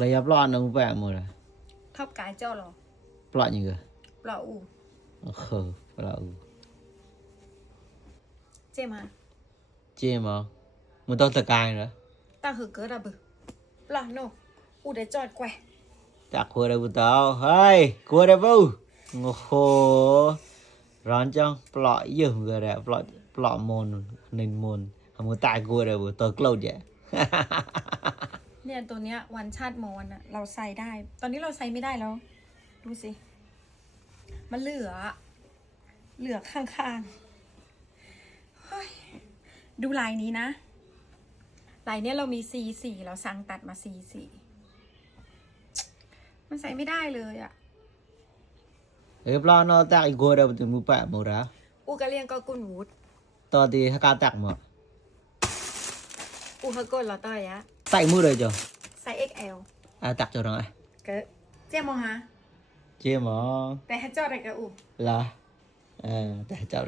lấy áp loạn nó vẽ một là ท็อปกายเจ้าหรอ loạn như kìa เปล่าอู khờ làเจมา chê mà một tao tờ cài nữa ตั้งหือเกิดอะบึเปล่าโนอูได้จอดแกว chặt cua đây bút tao hey cua đây bù ngô khô rón chăng plọ yêu người đẹp plọ môn nên môn không có tại cua đây bù tao lâu vậy เนี่ยตัวเนี้ยวันชาติมอนอะเราใส่ได้ ตอนนี้เราใส่ไม่ได้แล้ว ดูสิ มันเหลือข้างๆเฮ้ยดูลายนี้นะ ลายเนี้ยเรามีC4เราสั่งตัดมาC4มันใส่ไม่ได้เลยอะ เอ้ปลาเนาะตักอีกเดียวถึงมือแปะหมดละ อูกะเลียงก็กุนวูด ตอนที่ฮักการตักหมด อูเฮกนเหรอต่อยะ ใส่มือเลยจ้ะ ไซส์ XL ตักจอดไง เกิดเจ๊มองฮะ เจี๋ยมอ แต่ให้จอดอะไรกับอู làแต่เจ้า